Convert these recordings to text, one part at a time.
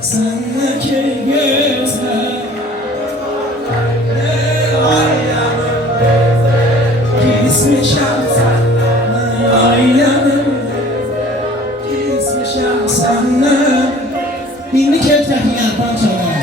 Sendeki gözler Gizmişem ayyanım Gizmişem senden Binlik etkiler parçalar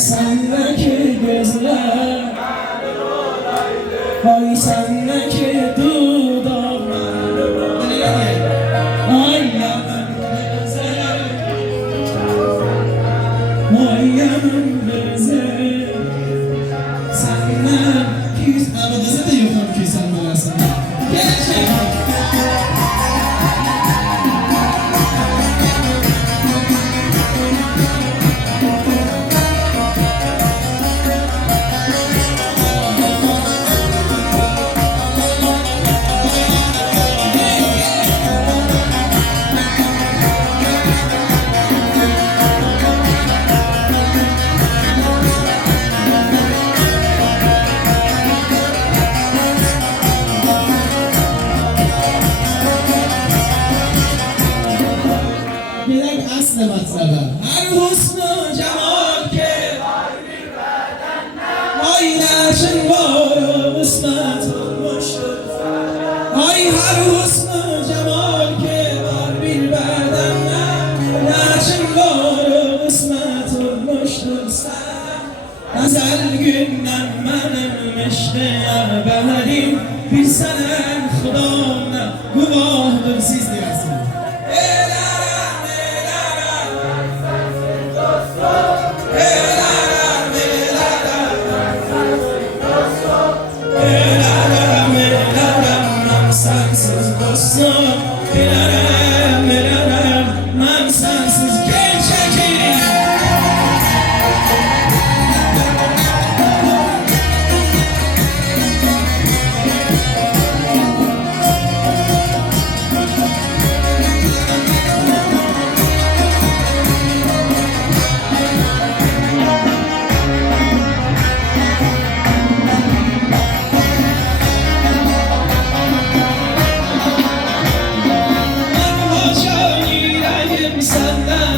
Sendeki gözler Ay sendeki dudaklar Ay yanım güzel Ay yanım güzel Senden küs Ama kızı da yok ama küs anlar aslında Gerçekten اصل مطلبه هر حسن و جمال که آی لچن بار و قسمت مشکل آی هر حسن و جمال که بار bir بدنه لچن بار و قسمت مشکل ازل günden benim eşkıya beherim bir senen خدامne guvahdır siz diyorsunuz sensiz dostum bilerem ben sensiz gerçeğim senden